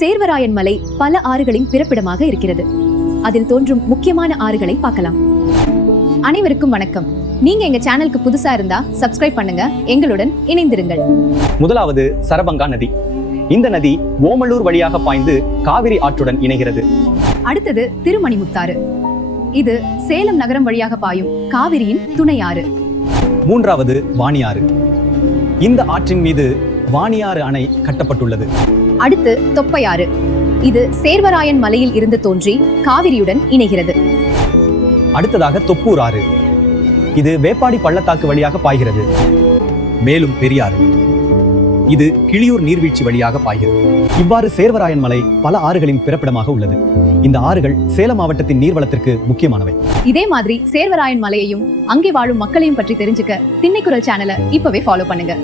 சேர்வராயன் மலை பல ஆறுகளின் பிறப்பிடமாக இருக்கிறது. அதில் தோன்றும் முக்கியமான ஆறுகளை பார்க்கலாம். அனைவருக்கும் வணக்கம். நீங்க எங்க சேனலுக்கு புதுசா இருந்தா சப்ஸ்கிரைப் பண்ணுங்க, எங்களுடன் இணைந்திருங்கள். முதலாவது சரபங்கா நதி. இந்த நதி ஓமலூர் வழியாக பாய்ந்து காவிரி ஆற்றுடன் இணைகிறது. அடுத்தது திருமணிமுத்தாறு. இது சேலம் நகரம் வழியாக பாயும் காவிரியின் துணையாறு. மூன்றாவது வாணியாறு. இந்த ஆற்றின் மீது வாணியாறு அணை கட்டப்பட்டுள்ளது. அடுத்து தொப்பையாறு. இது சேர்வராயன் மலையில் இருந்து தோன்றி காவிரியுடன் இணைகிறது. அடுத்ததாக தொப்பூர் ஆறு. இது வேப்பாடி பள்ளத்தாக்கு வழியாக பாய்கிறது. மேலும் பெரியாறு. இது கிளியூர் நீர்வீழ்ச்சி வழியாக பாய்கிறது. இவ்வாறு சேர்வராயன் மலை பல ஆறுகளின் பிறப்பிடமாக உள்ளது. இந்த ஆறுகள் சேலம் மாவட்டத்தின் நீர்வளத்திற்கு முக்கியமானவை. இதே மாதிரி சேர்வராயன் மலையையும் அங்கே வாழும் மக்களையும் பற்றி தெரிஞ்சுக்க திண்ணைக்குரல் சேனலை இப்பவே ஃபாலோ பண்ணுங்க.